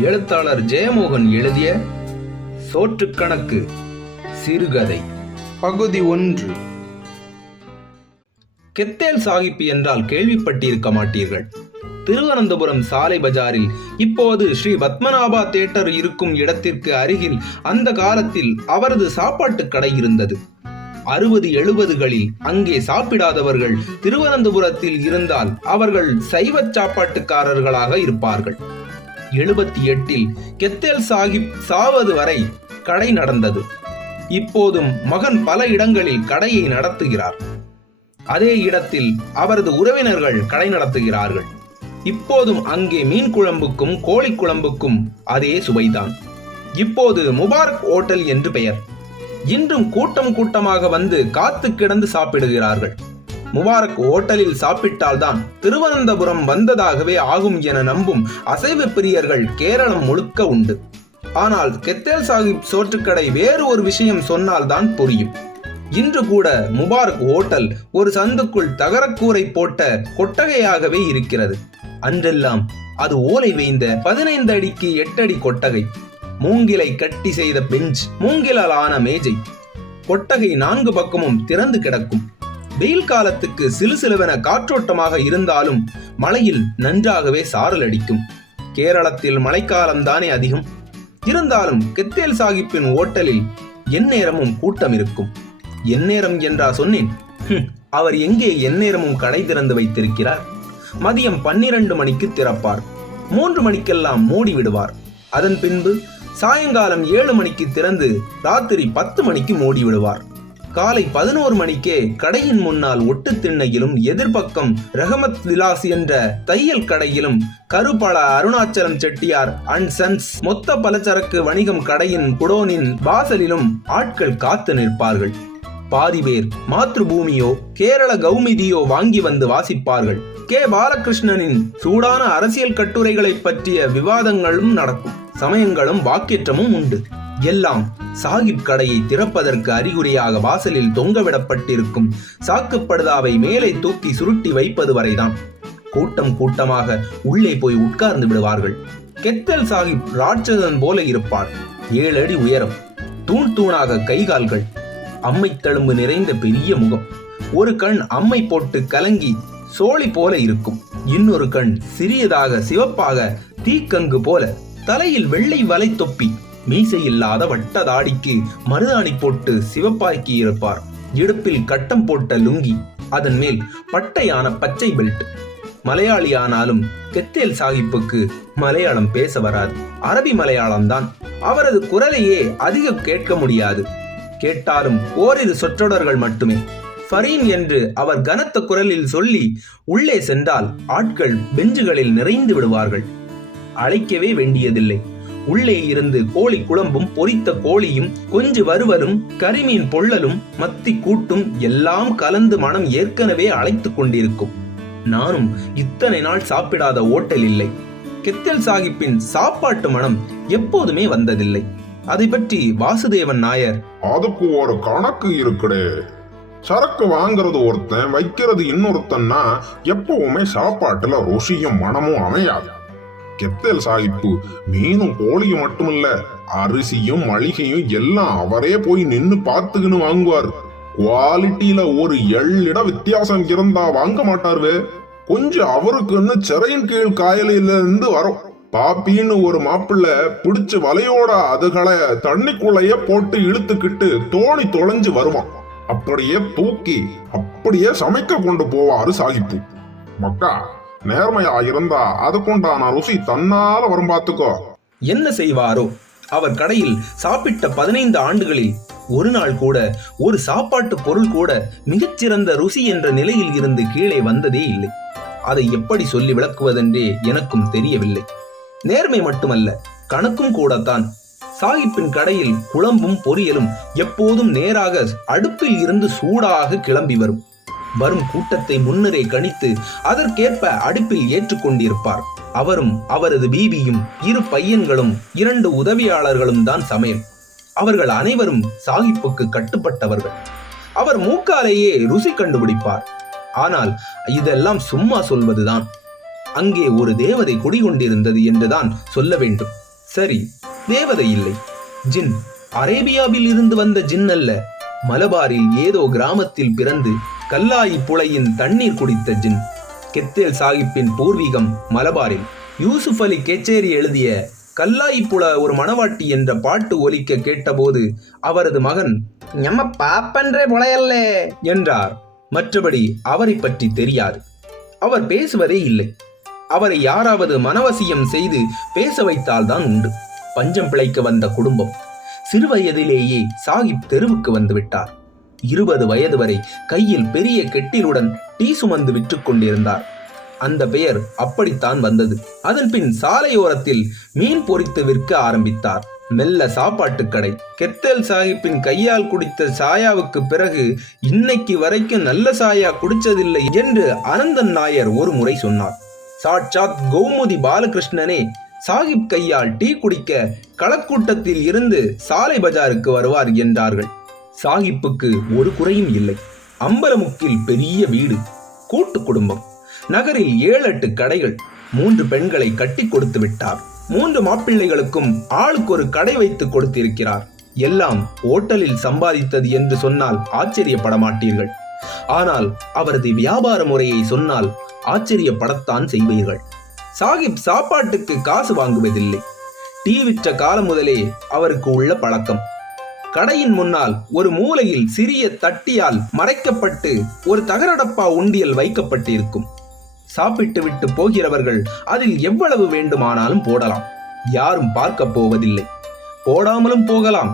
எழுத்தாளர் ஜெயமோகன் எழுதிய சோற்றுக்கணக்கு சிறுகதை பகுதி 1. கெத்தேல் சாஹிப் என்றால் கேள்விப்பட்டிருக்க மாட்டீர்கள். திருவனந்தபுரம் சாலை பஜாரில் இப்போது ஸ்ரீ பத்மநாபா தியேட்டர் இருக்கும் இடத்திற்கு அருகில் அந்த காலத்தில் அவரது சாப்பாட்டு கடை இருந்தது. 60-70களில் அங்கே சாப்பிடாதவர்கள் திருவனந்தபுரத்தில் இருந்தால் அவர்கள் சைவ சாப்பாட்டுக்காரர்களாக இருப்பார்கள். 78ல் கெத்தேல் சாஹிப் சாவது வரை கடை நடந்தது. இப்போதும் மகன் பல இடங்களில் கடையை நடத்துகிறார். அதே இடத்தில் அவரது உறவினர்கள் கடை நடத்துகிறார்கள். இப்போதும் அங்கே மீன் குழம்புக்கும் கோழி குழம்புக்கும் அதே சுவைதான். இப்போது முபாரக் ஹோட்டல் என்று பெயர். இன்றும் கூட்டம் கூட்டமாக வந்து காத்து கிடந்து சாப்பிடுகிறார்கள். முபாரக் ஹோட்டலில் சாப்பிட்டால்தான் திருவனந்தபுரம் வந்ததாகவே ஆகும் என நம்பும் அசைவ பிரியர்கள் கேரளம் முழுக்க உண்டு. ஆனால் கெத்தேல் சாஹிப் சோற்றுக்கடை வேறு ஒரு விஷயம் சொன்னால்தான் புரியும். இன்று கூட முபாரக் ஹோட்டல் ஒரு சந்துக்குள் தகரக்கூரை போட்ட கொட்டகையாகவே இருக்கிறது. அன்றெல்லாம் அது ஓலை வேய்ந்த 15 அடிக்கு 8 அடி கொட்டகை. மூங்கிலை கட்டி செய்த பெஞ்ச், மூங்கிலால் ஆன மேஜை. கொட்டகை 4 பக்கமும் திறந்து கிடக்கும். வெயில் காலத்துக்கு சிலுசிலுவென காற்றோட்டமாக இருந்தாலும் மழையில் நன்றாகவே சாரல் அடிக்கும். கேரளத்தில் மழைக்காலம்தானே அதிகம். இருந்தாலும் கெத்தேல் சாஹிப்பின் ஓட்டலில் எந்நேரமும் கூட்டம் இருக்கும். எந்நேரம் என்றா சொன்னேன்? அவர் எங்கே எந்நேரமும் கடை திறந்து வைத்திருக்கிறார்? மதியம் 12 மணிக்கு திறப்பார். 3 மணிக்கெல்லாம் மூடி விடுவார். அதன் பின்பு சாயங்காலம் 7 மணிக்கு திறந்து ராத்திரி 10 மணிக்கு மூடி விடுவார். காலை 11 மணிக்கே கடையின் முன்னால் ஒட்டு திண்ணையிலும் எதிர்பக்கம் ரஹமத் விலாஸ் என்ற தையல் கடையிலும் கருப்பள அருணாச்சலம் செட்டியார் அண்ட் சன்ஸ் மொத்த பலச்சரக்கு வணிகம் கடையின் குடோனின் வாசலிலும் ஆட்கள் காத்து நிற்பார்கள். பாதி பேர் மாத்ருபூமியோ கேரள கௌமுதியோ வாங்கி வந்து வாசிப்பார்கள். கே பாலகிருஷ்ணனின் சூடான அரசியல் கட்டுரைகளை பற்றிய விவாதங்களும் நடக்கும். சமயங்களும் வாக்கேற்றமும் உண்டு. எல்லாம் சாஹிப் கடையை திறப்பதற்கு அறிகுறியாக வாசலில் தொங்கவிடப்பட்டிருக்கும் சாக்குப்படுதாவை மேலே தூக்கி சுருட்டி வைப்பது வரைதான். கூட்டம் கூட்டமாக உள்ளே போய் உட்கார்ந்து விடுவார்கள். கெத்தேல் சாஹிப் ராட்சதன் போல இருப்பார். 7 அடி உயரம், தூண் தூணாக கைகால்கள், அம்மை தழும்பு நிறைந்த பெரிய முகம். ஒரு கண் அம்மை போட்டு கலங்கி சோழி போல இருக்கும். இன்னொரு கண் சிறியதாக சிவப்பாக தீக்கங்கு போல. தலையில் வெள்ளை வலை தொப்பி, மீசை இல்லாத வட்ட தாடிக்கு மருதாணி போட்டு சிவப்பாக்கி இருப்பார். இடுப்பில் கட்டம் போட்ட லுங்கி, அதன் மேல் பட்டையான பச்சை பெல்ட். மலையாளியானாலும் கெத்தேல் சாஹிப்புக்கு மலையாளம் பேச வராது. அரபி மலையாளம்தான். அவரது குரலையே அதிகம் கேட்க முடியாது. கேட்டாலும் ஓரிரு சொற்றொடர்கள் மட்டுமே. ஃபரீன் என்று அவர் கனத்த குரலில் சொல்லி உள்ளே சென்றால் ஆட்கள் பெஞ்சுகளில் நிறைந்து விடுவார்கள். அழைக்கவே வேண்டியதில்லை. உள்ளே இருந்து கோழி குழம்பும் பொரித்த கோழியும் கொஞ்சு வறுவலும் கரிமீன் பொள்ளலும் மத்தி கூட்டும் எல்லாம் கலந்து மனம் ஏற்கனவே அழைத்து கொண்டிருக்கும். நானும் இத்தனை நாள் சாப்பிடாத ஓட்டல் இல்லை. கெத்தேல் சாஹிப்பின் சாப்பாட்டு மனம் எப்போதுமே வந்ததில்லை. அதை பற்றி வாசுதேவன் நாயர், அதுக்கு ஒரு கணக்கு இருக்குடே. சரக்கு வாங்குறது ஒருத்தன், வைக்கிறது இன்னொருத்தன்னா எப்பவுமே சாப்பாட்டுல ருசியும் மனமும் அமையாது. கெத்தேல் சாஹிப்பு மீனும் கோழியும் மட்டுமில்ல, அரிசியும் மளிகையும் எல்லாம் அவரே போய் நின்னு பார்த்துக்கின்னு வாங்குவார். குவாலிட்டியில ஒரு எள்ளிட வித்தியாசம் இருந்தா வாங்க மாட்டார்வே. கொஞ்சம் அவருக்குன்னு சிறையின் கீழ் காயலில இருந்து வரும். பாப்பின்னு ஒரு மாப்பிள்ள பிடிச்சு வலையோட அதுகளை தண்ணிக்குள்ளையே போட்டு இழுத்துக்கிட்டு தோணி தொலைஞ்சு வருவான். அப்படியே தூக்கி அப்படியே சமைக்க கொண்டு போவாரு சாஹிப்பு. மக்கா நேர்மையா இருந்தா அதுக்குண்டான ருசி தன்னால வரும் பார்த்துக்கோ. என்ன செய்வாரோ? அவர் கடையில் சாப்பிட்ட 15 ஆண்டுகளில் ஒரு நாள் கூட ஒரு சாப்பாட்டு பொருள் கூட மிகச்சிறந்த ருசி என்ற நிலையில் இருந்து கீழே வந்ததே இல்லை. அதை எப்படி சொல்லி விளக்குவதென்றே எனக்கும் தெரியவில்லை. நேர்மை மட்டுமல்ல, கணக்கும் கூடத்தான். சாஹிப்பின் கடையில் குழம்பும் பொரியலும் எப்போதும் நேராக அடுப்பில் இருந்து சூடாக கிளம்பி வரும். வரும் கூட்டத்தை முன்னரே கணித்து அதற்கேற்ப அடுப்பில் ஏற்றுக்கொண்டிருப்பார். அவரும் அவரது பீபியும் 2 பையன்களும் 2 உதவியாளர்களும் தான் சமையல். அவர்கள் அனைவரும் சாஹிப்புக்கு கட்டுப்பட்டவர்கள். அவர் மூக்காலேயே ருசி கண்டுபிடிப்பார். ஆனால் இதெல்லாம் சும்மா சொல்வதுதான். அங்கே ஒரு தேவதை குடிகொண்டிருந்தது என்றுதான் சொல்ல வேண்டும். சரி, தேவதை இல்லை, ஜின். அரேபியாவில் இருந்து வந்த ஜின் அல்ல. மலபாரில் ஏதோ கிராமத்தில் பிறந்து கல்லாயி புழையின் தண்ணீர் குடித்த ஜின். கெத்தேல் சாஹிப்பின் பூர்வீகம் மலபாரில். யூசுப் அலி கேச்சேரி எழுதிய கல்லாயிப்புல ஒரு மணவாட்டி என்ற பாட்டு ஒலிக்க கேட்டபோது அவரது மகன் "ஞம்ம பாப்பன்றே புலையல்லே" என்றார். மற்றபடி அவரை பற்றி தெரியாது. அவர் பேசுவதே இல்லை. அவரை யாராவது மனவசியம் செய்து பேச வைத்தால்தான் உண்டு. பஞ்சம் பிழைக்க வந்த குடும்பம். சிறுவயதிலேயே சாஹிப் தெருவுக்கு வந்து விட்டார். 20 வயது வரை கையில் பெரிய கெட்டிலுடன் டீ சுமந்து விற்று கொண்டிருந்தார். அந்த பெயர் அப்படித்தான் வந்தது. அதன் பின் சாலையோரத்தில் மீன் பொரித்து விற்க ஆரம்பித்தார். மெல்ல சாப்பாட்டு கடை. கெத்தேல் சாஹிப்பின் கையால் குடித்த சாயாவுக்கு பிறகு இன்னைக்கு வரைக்கும் நல்ல சாயா குடிச்சதில்லை என்று அனந்தன் நாயர் ஒரு முறை சொன்னார். சாட்சாத் கௌமுதி பாலகிருஷ்ணனே சாஹிப் கையால் டீ குடிக்க களக்கூட்டத்தில் இருந்து சாலை பஜாருக்கு வருவார் என்றார்கள். சாஹிப்புக்கு ஒரு குறையும் இல்லை. அம்பலமுக்கில் பெரிய வீடு, கூட்டு குடும்பம். நகரில் 7-8 கடைகள். 3 பெண்களை கட்டி கொடுத்து விட்டார். 3 மாப்பிள்ளைகளுக்கும் ஆளுக்கு ஒரு கடை வைத்து கொடுத்திருக்கிறார். எல்லாம் ஓட்டலில் சம்பாதித்தது என்று சொன்னால் ஆச்சரியப்பட மாட்டீர்கள். ஆனால் அவரது வியாபார முறையை சொன்னால் ஆச்சரியப்படத்தான் செய்வீர்கள். சாஹிப் சாப்பாட்டுக்கு காசு வாங்குவதில்லை. டீ விற்ற காலம் முதலே அவருக்கு உள்ள பழக்கம். கடையின் முன்னால் ஒரு மூலையில் சிறிய தட்டியால் மறைக்கப்பட்டு ஒரு தகரடப்பா உண்டியல் வைக்கப்பட்டிருக்கும். சாப்பிட்டு விட்டு போகிறவர்கள் அதில் எவ்வளவு வேண்டுமானாலும் போடலாம். யாரும் பார்க்க போவதில்லை. போடாமலும் போகலாம்.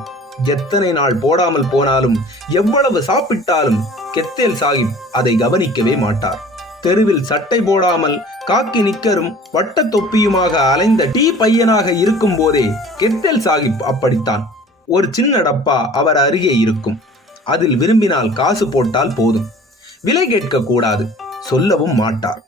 எத்தனை நாள் போடாமல் போனாலும் எவ்வளவு சாப்பிட்டாலும் கெத்தேல் சாஹிப் அதை கவனிக்கவே மாட்டார். தெருவில் சட்டை போடாமல் காக்கி நிக்கரும் வட்ட தொப்பியுமாக அலைந்த டீ பையனாக இருக்கும் போதே கெத்தேல் சாஹிப் அப்படித்தான். ஒரு சின்ன டப்பா அவர் அருகே இருக்கும். அதில் விரும்பினால் காசு போட்டால் போதும். விலை கேட்க கூடாது. சொல்லவும் மாட்டார்.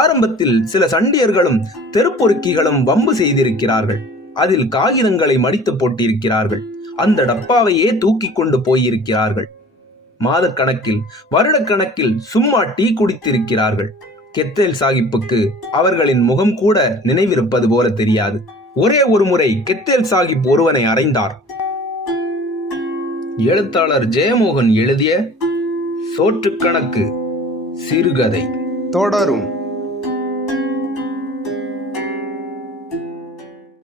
ஆரம்பத்தில் சில சண்டியர்களும் தெருப்பொறுக்கிகளும் வம்பு செய்திருக்கிறார்கள். அதில் காகிதங்களை மடித்து போட்டிருக்கிறார்கள். அந்த டப்பாவையே தூக்கி கொண்டு போயிருக்கிறார்கள். மாதக்கணக்கில் வருடக்கணக்கில் சும்மா டீ குடித்திருக்கிறார்கள். கெத்தேல் சாஹிப்புக்கு அவர்களின் முகம் கூட நினைவிருப்பது போல தெரியாது. ஒரே ஒரு முறை கெத்தேல் சாஹிப் ஒருவனை அறைந்தார். எழுத்தாளர் ஜெயமோகன் எழுதிய சோற்றுக்கணக்கு சிறுகதை தொடரும்.